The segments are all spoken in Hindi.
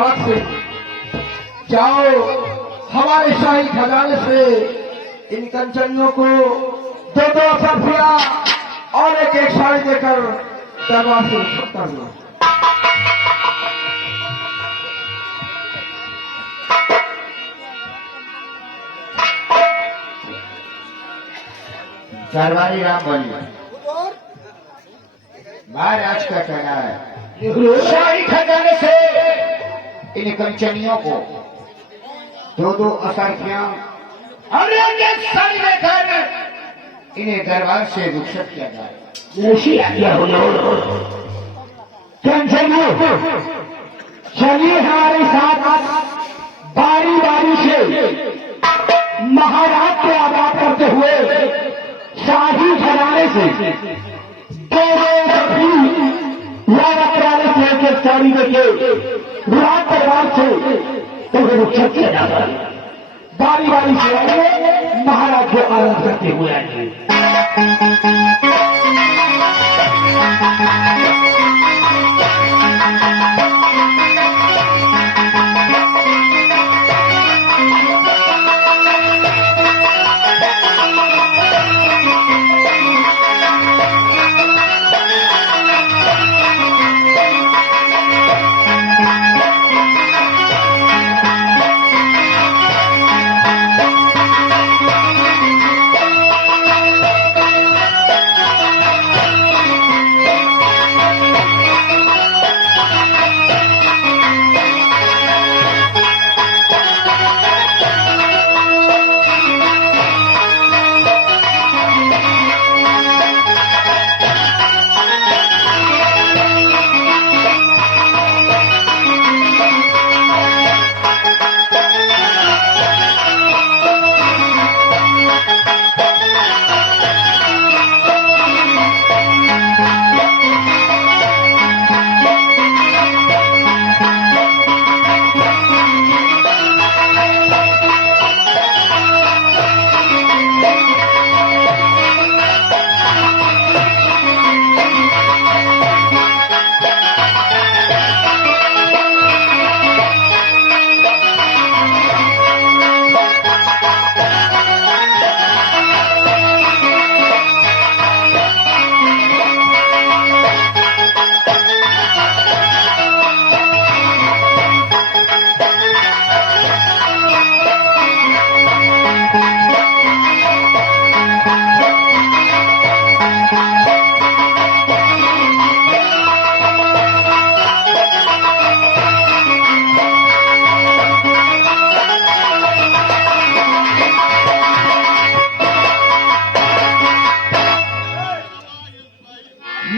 खड़क से जाओ हमारे शाही खजाने से इन कंचनियों को दो दो सब्जियां और एक एक साड़ी देकर दरबार से रुखसत कर लो। दरबारी राम बोलिए महाराज का कहना है शाही खजाने से इन कंचनियों को दो दो असरफियां और एक साड़ी देकर इन्हें दरबार से रुखसत किया जाए। ऐसी आज्ञा हो कंचनियों चलिए हमारे साथ बारी बारी से महाराज को आबाद करते हुए शाही खजाने से दो से एक साड़ी देके रात दरबार से तो रुखसत किया जाता है। बारी बारी से आइए महाराज को आनंद करते हुए आइए।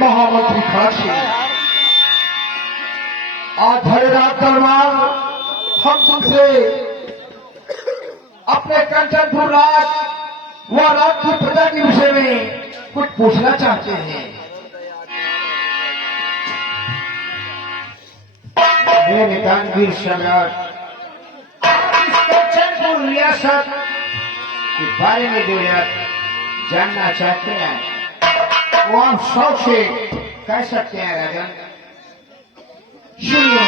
महामंत्री खासी आज हरिराज दरबार हम तुमसे अपने कंचनपुर राज व राज की प्रजा के विषय में कुछ पूछना चाहते हैं। मेरे दानवीर सम्राट इस कंचनपुर रियासत के बारे में जो जानना चाहते हैं वो हम शौक से कह सकते हैं राजन। सुनिए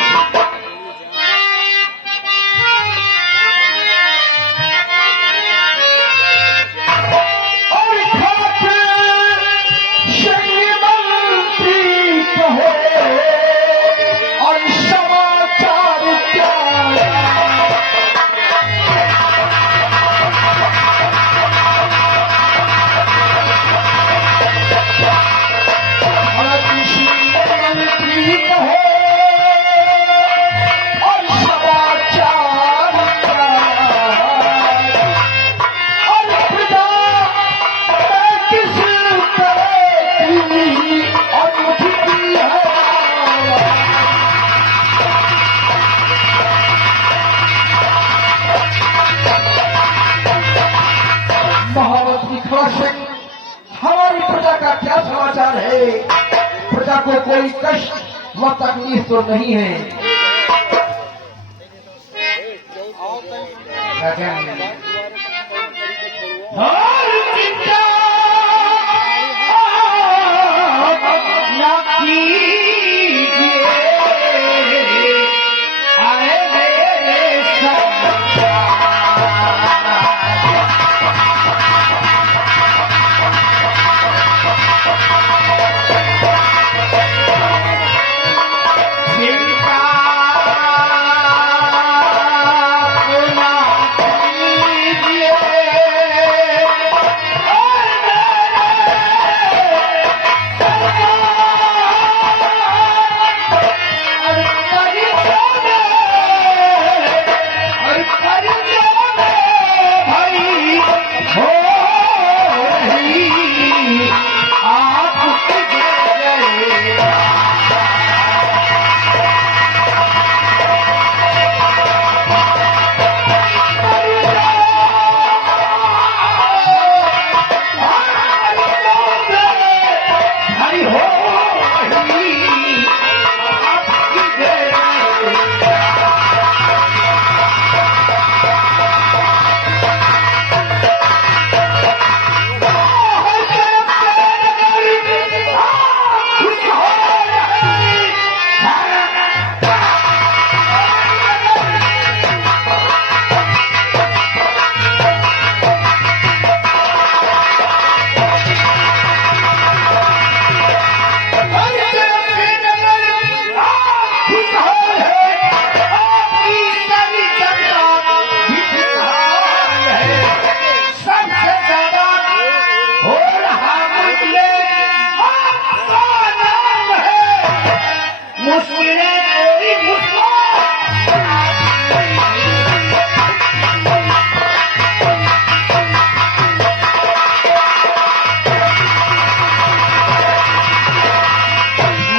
हमारी प्रजा का क्या समाचार है? प्रजा को कोई कष्ट व तकलीफ तो नहीं है? न कीजिए आए मुश्किलें कोई मुझको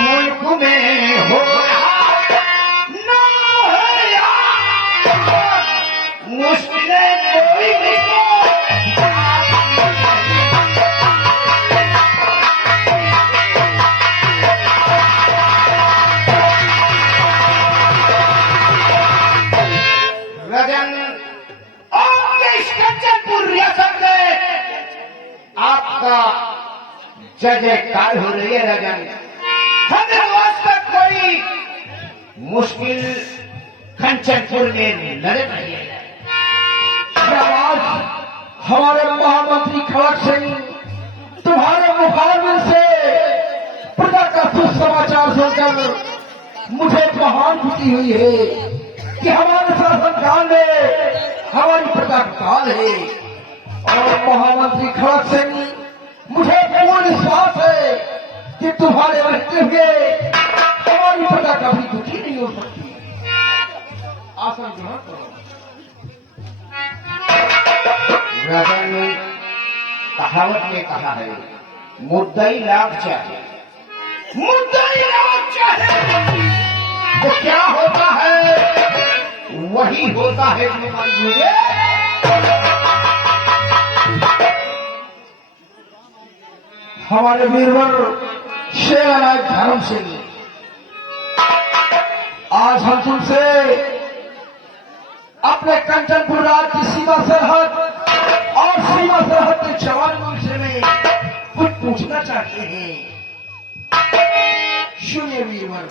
मुल्क में हो रहा ना है यार, मुश्किलें कोई मुझको रजन आपके इस कंचनपुर रियासत में आपका जय जयकार हो रही है रजन। हमें आज तक कोई मुश्किल कंचनपुर में नजर नहीं है। शाबाश हमारे महामंत्री खड़क सिंह, तुम्हारे मुखारबिन से प्रजा का सुसमाचार सुनकर मुझे महान खुशी हुई है कि हमारे शासनकाल में हमारी प्रजा का काल है। और महामंत्री खड़क सिंह, मुझे पूर्ण विश्वास है कि तुम्हारे रहते हुए हमारी प्रजा कभी दुखी नहीं हो सकती। आसन ग्रहण करो। रजन, कहावत में कहा है मुद्दई लाभ चाहिए, मुद्दई लाभ चाहिए तो क्या होता है वही होता है जो मंजूर है। हमारे वीरवर शेरराज धर्म सिंह, आज हम तुमसे अपने कंचनपुर राज की सीमा सरहद और सीमा सरहद के जवानों में कुछ पूछना चाहते हैं। सुनिए वीरवर।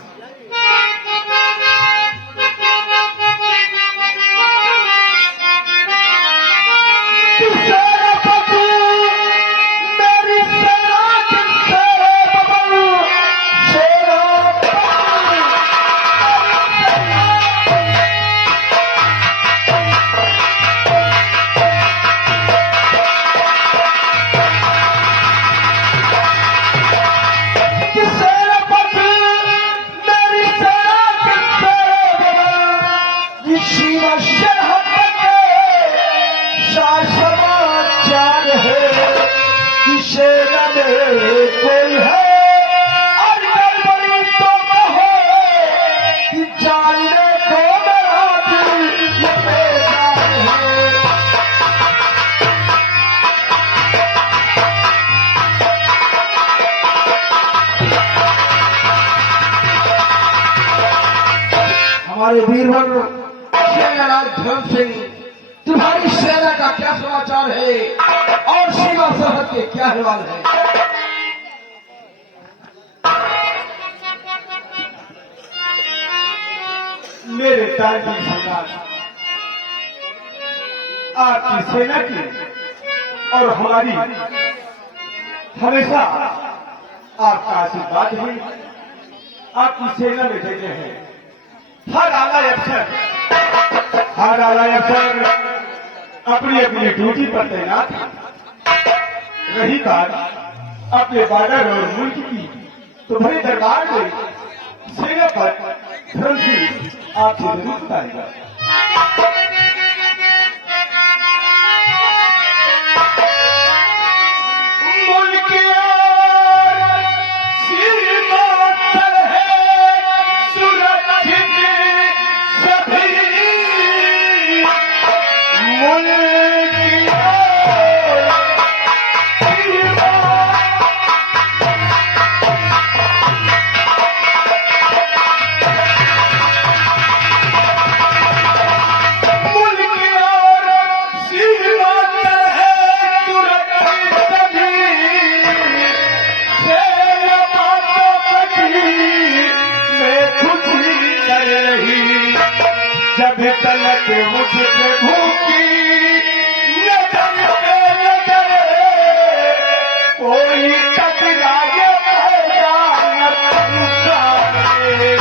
कोई है और गड़बड़ी तो कहो कि जानने को मेरा दिल बेकार है। हमारे वीरवर शेरराज धर्म सिंह, तुम्हारी सेना का क्या समाचार है और सीमा सरहद के क्या हाल है? मेरे ताजी सरदार, आपकी सेना की और हमारी हमेशा आपका आशीर्वाद है। आपकी सेना में जगह है। हर आला अफसर अपनी अपनी ड्यूटी पर तैनात है। रही बात अपने बॉर्डर और मुल्क की, तो भरे दरबार में सेना पर धर्म सिंह आपसे जरूर बताएगा। जब तलक मुझ प्रभु की नजर पे नजर, कोई टकराए पैदा न करे।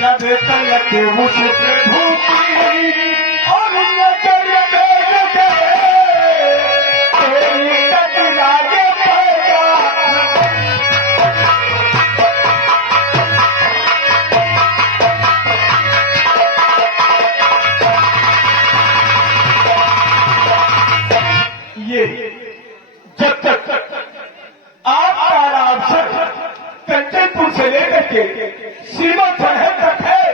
जब तलक मुझ प्रभु की और नजर पे देखिए, जब तक आपका अवसर कंचनपुर से लेकर के सीमा सरहद तक है,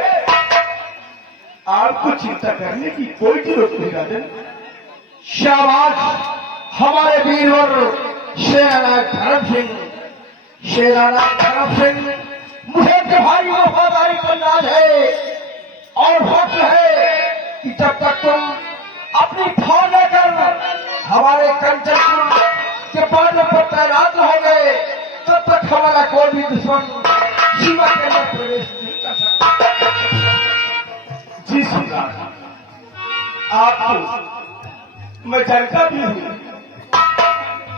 आपको चिंता करने की कोई जरूरत नहीं राजन। शाबाश हमारे वीरवर शेराना धर्म सिंह, शेराना धर्म सिंह, मुझे तुम्हारी वफादारी पर नाज है और वक्त है कि जब तक तुम अपनी फौज लेकर हमारे कंचनपुर के बार्डर पर तैनात रहोगे, तब तक हमारा कोई भी दुश्मन सीमा के अंदर प्रवेश नहीं कर सकता। जी सरकार, आपको मैं जानता भी हूं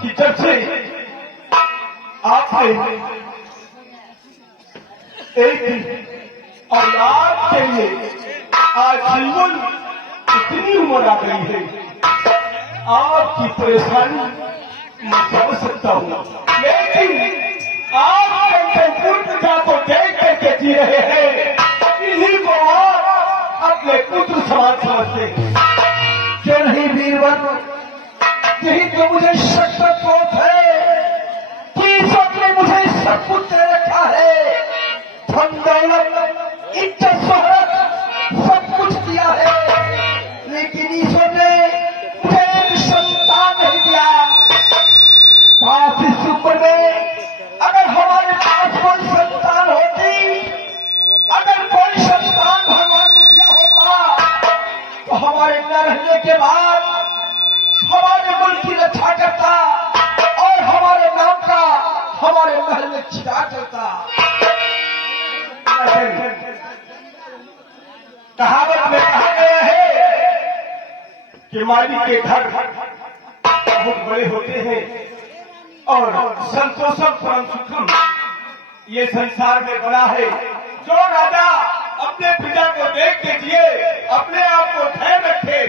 कि जब से आपने एक औलाद के लिए आजीवन इतनी उम्र आ गई है, आपकी परेशानी मैं समझ सकता हूं, लेकिन आप कंचनपुर प्रजा को देख करके जी रहे हैं, इन्हीं को आप अपने पुत्र समान समझते हैं। क्यों नहीं वीरवर, यही तो मुझे शक्ति बोध है कि ईश्वर ने मुझे सब कुछ दे रखा है, धन दौलत इज्जत शोहरत सब कुछ दिया है, लेकिन ईश्वर ने मुझे एक संतान नहीं दिया। काश इस उम्र में अगर हमारे पास कोई संतान होती, अगर कोई संतान भगवान ने दिया होता, तो हमारे न रहने के बाद हमारे मुल्क की रक्षा करता और हमारे नाम का हमारे महल में चिराग चलता। कहावत में कहा गया है कि माली के घर बहुत बड़े होते हैं और संतोषम परम सुखम ये संसार में बना है। जो राजा अपने प्रजा को देख के जिए, अपने आप को धैर्य रखे,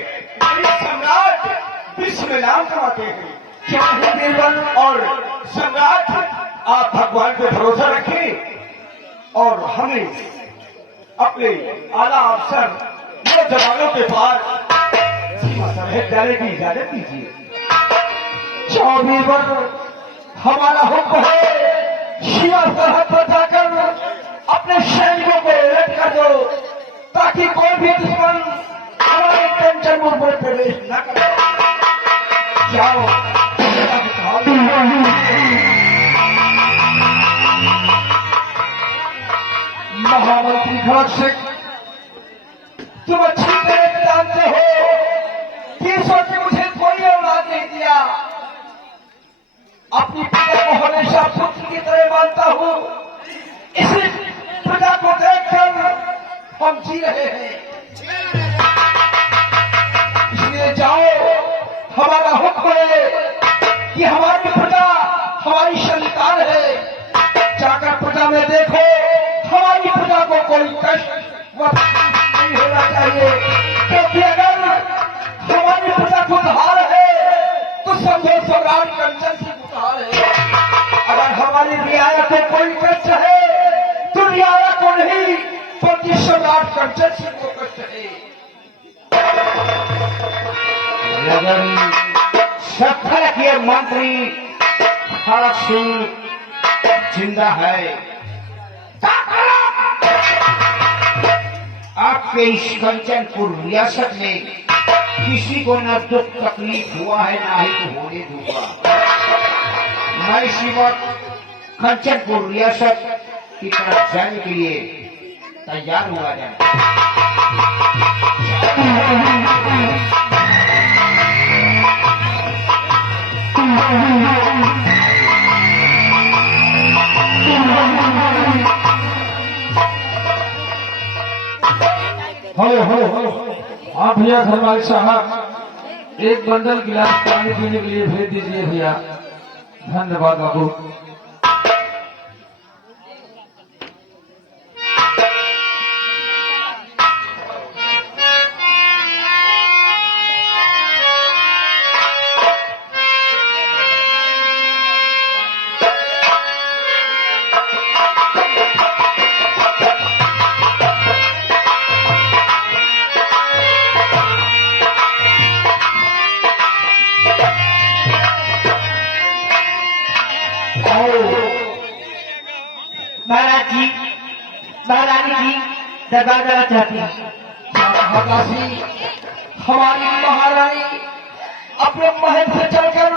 वही सम्राट विश्व में नाम कमाते हैं। क्या है वीरवर? और सम्राट आप भगवान पे भरोसा रखें और हमें अपने आला अफसर ये जवानों के पास सीमा सरहद जाने की इजाजत दीजिए। जाओ वीरवर, हमारा हुक्म है, सीमा सरहद पर जाकर अपने सैनिकों को अलर्ट कर दो, ताकि कोई भी दुश्मन हमारे कंचनपुर पर प्रवेश न करे। जाओ महामंत्री खड़ग सिंह, तुम अच्छी तरह जानते हो कि ईश्वर ने मुझे कोई औलाद नहीं दिया। अपनी पिता को हमेशा पुत्र की तरह मानता हूँ, इसी प्रजा को देखकर हम जी रहे हैं। इसलिए जाओ, हमारा हुक्म है कि हमारी प्रजा हमारी संतान है, जाकर प्रजा में देखो, हमारी प्रजा को कोई कष्ट व नहीं होना चाहिए, क्योंकि अगर हमारी प्रजा खुदहार है तो समझो सम्राट कंचन की खुदहार है। अगर हमारी रियाया को कोई कष्ट है तो रियाया को नहीं, बल्कि सम्राट कंचन सिंह को कष्ट है। लगन सफल किए मंत्री खड़ग सिंह जिंदा है। आपके इस कंचनपुर रियासत में किसी को न दुख तकलीफ हुआ है, ना ही तो होने दूंगा। मैं इसी वक्त कंचनपुर रियासत की तरफ जाने के लिए तैयार हुआ जाए। हो आप भैया धर्माल साहब, एक बंडल गिलास पानी पीने के लिए भेज दीजिए भैया। धन्यवाद बाबू। दरबार जाना चाहती हूँ। महाकाशी, हमारी महारानी अपने महल से चलकर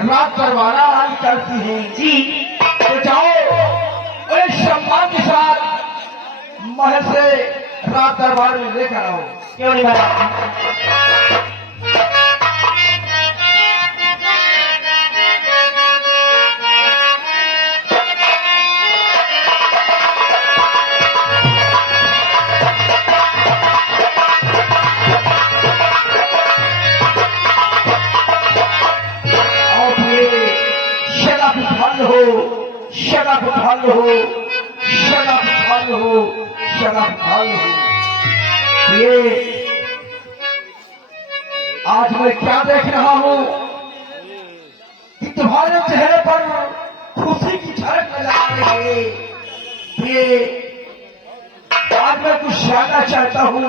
रात दरबारा आज करती है जी तो जाओ और एक सम्मान के साथ महल से रात दरबार में लेकर आओ। क्यों नहीं महाराज? ये आज मैं क्या देख रहा हूँ कि तुम्हारे चेहरे पर खुशी की झलक नजर आ रही है। ये आज मैं कुछ जानना चाहता हूँ,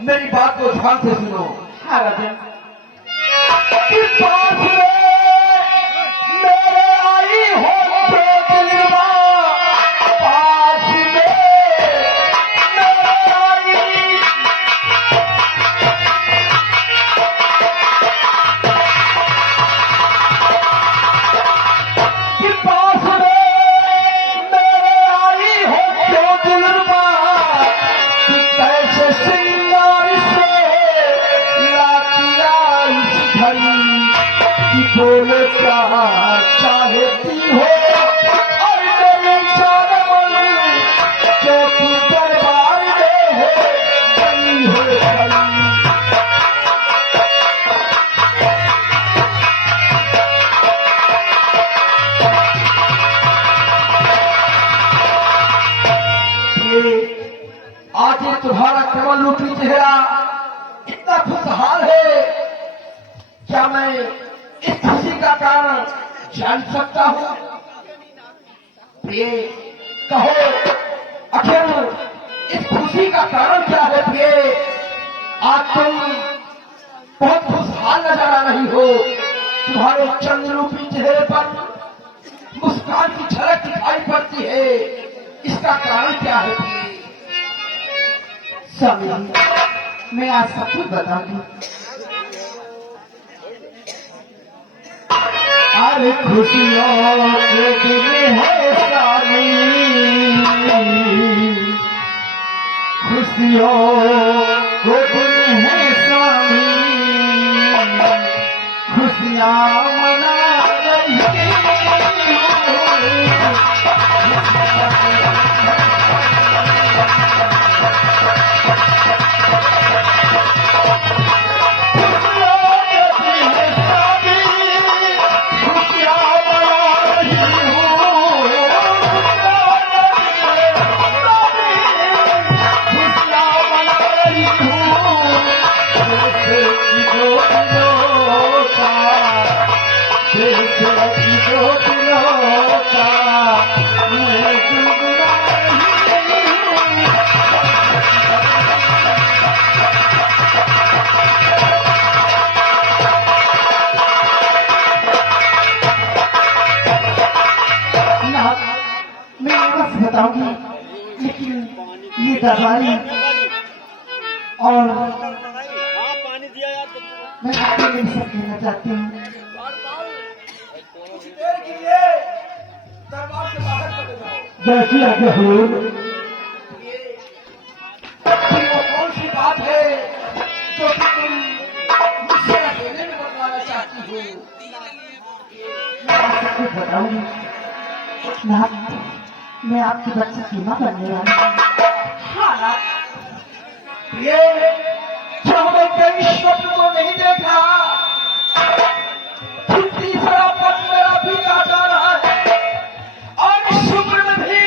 मेरी बात को ध्यान से सुनो। हाँ राजा। कि पास में मेरे आई हो तो दिलवा, पास में मेरे आई, कि पास में मेरे आई हो तो दिलवा, कि कैसे सिंगार से लातिया इस घड़ी, कि बोले क्या चाहती हो और मेरे चावल जो कि दरबार में है गई है गई। ये आज ये तुम्हारा कमल रूपी चेहरा इतना खुशहाल है, क्या मैं इस खुशी का कारण जान सकता हूँ? प्रिय कहो, आखिर इस खुशी का कारण क्या है? प्रिय आज तुम बहुत खुशहाल नजर आ रही हो, तुम्हारे चंद्र रूपी चेहरे पर मुस्कान की झलक दिखाई पड़ती है, इसका कारण क्या है? प्रिय स्वामी मैं आज सब कुछ बताऊंगी। अरे खुशियों के दिन है स्वामी, खुशियों को दिन है स्वामी, खुशियाँ मना रही बताऊंगी, लेकिन ये दरबारी और मैं आपके लिए सब कहना चाहती हूँ। कुछ देर के लिए दरबार से बाहर चले जाओ। जैसी आज्ञा हुजूर। ये वो कौन सी बात है जो कि तुम मुझसे अकेले में बताना चाहती हो? मैं आप सबको बताऊंगी। मैं आपके बच्चे की माँ बनने वाली हूँ। हाँ, ये जो हमें कई स्वप्न को नहीं देखा, फिर तीसरा पद मेरा भी काटा रहा है, और इस स्वप्न में भी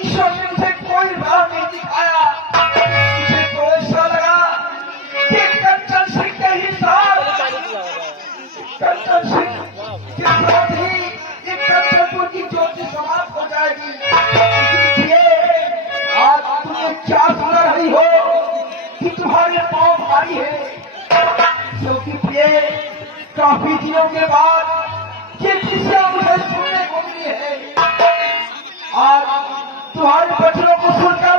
ईश्वर ने मुझे कोई राह नहीं दिखाया। मुझे तो ऐसा लगा कि कंचन सिंह के ही साथ, कंचन सिंह के साथ ही एक कंचनपुर की ज्योति समाप्त हो जाएगी। इसलिए आज तुम क्या सुना रही हो कि तुम्हारे पांव भारी है, क्योंकि प्रिय काफी दिनों के बाद ये किस्सा मुझे सुनने को मिली है। आज तुम्हारे बच्चों को सुनकर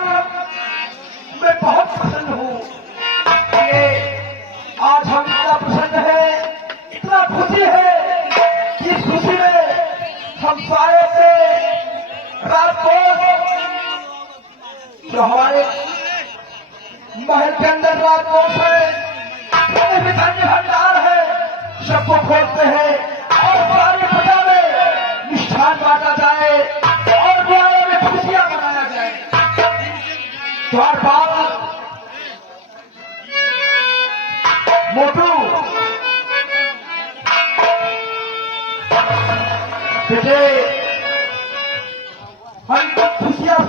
मैं बहुत प्रसन्न हूँ कि आज हम इतना प्रसन्न है, इतना खुशी है कि इस खुशी में हम सारे से रात को जो हमारे महल के अंदर रात को से धान्य भंडार है सबको खोलते हैं और सारी प्रजा में मिष्ठान बांटा जाए और न्याय में खुशियां मनाया जाए। द्वारपाल मोटू बेटे हम खुशियां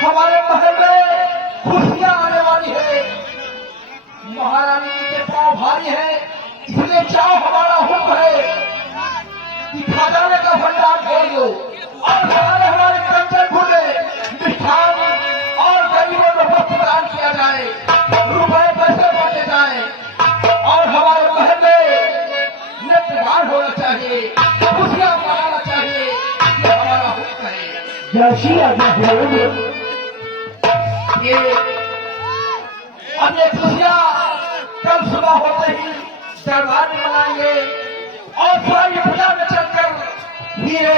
हमारे महल में खुशियां आने वाली है। महारानी जी के पांव भारी है, इसलिए चाहो हमारा हुक्म है कि खजाने का भंडार खोल दो और हमारे कंचन खुले मिष्ठान और गरीबों को वस्त्र दान किया जाए, रुपए पैसे बांटे जाए और हमारे महल में नृत्यगान होना चाहिए, खुशियां मनाना चाहिए। ये हमारा हुक्म है। जैसी आज्ञा हो। ये अब ये खुशियां कल सुबह होते ही दरबार में मनाएंगे और सारी प्रजा में चलकर हीरे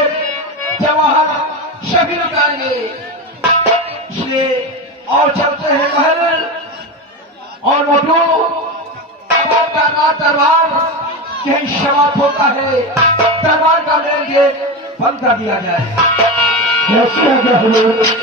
जवाहर सभी लुटाएंगे। इसलिए और चलते हैं महल और मोटू का रात दरबार यही समाप्त होता है। दरबार का मेन गेट बंद कर दिया जाए। जैसी आज्ञा हो।